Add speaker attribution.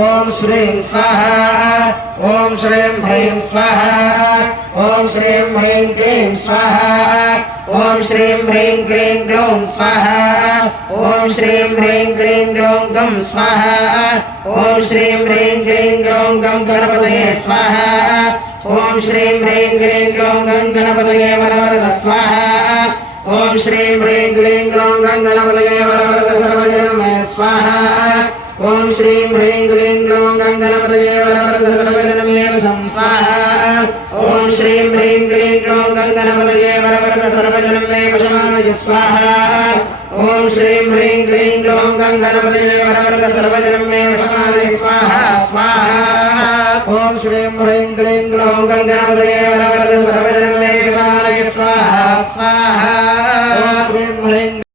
Speaker 1: ఓం శ్రీం స్వాహ స్వాహ.
Speaker 2: ఓం శ్రీం హ్రీం క్లీం గ్లౌం గం గణపతయే వరవరదు సర్వజనం మే విషమానికి స్వాహ. స్వాహ
Speaker 1: ఓం శ్రీం హ్రీం క్లీం క్లౌం గంగణపతయే వరవరద సర్వజనం మే వశమానయ స్వాహ. స్వాహ
Speaker 2: ఓం స్వాహ ఓం శ్రీం స్వాహ ఓం శ్రీం హ్రీం స్వాహ. ఓం శ్రీం హ్రీం క్లీం స్వాహ. ఓం శ్రీం హ్రీం క్లీం గ్లౌం స్వాహ. ఓం శ్రీం హ్రీం క్లీం గ్లౌం గం స్వాహ. ఓం శ్రీం హ్రీం క్లీం గ్లౌం గం గణపతయే స్వాహ ఓం శ్రీం హ్రీం క్లీం క్లౌం కంకణమలయే వరవరద సర్వజనం మే వశమానయ స్వాహ. ఓం శ్రీం హ్రీం క్లీం క్లౌం కంకణమలయే వరవరద సర్వజనం మే వశమానయ స్వాహ. స్వాహ. ఓం శ్రీం హ్రీం క్లీం క్లౌం కంకణమలయే వరవరద సర్వజనం మే వశమానయ స్వాహ. స్వాహ. ఓం శ్రీం హ్రీం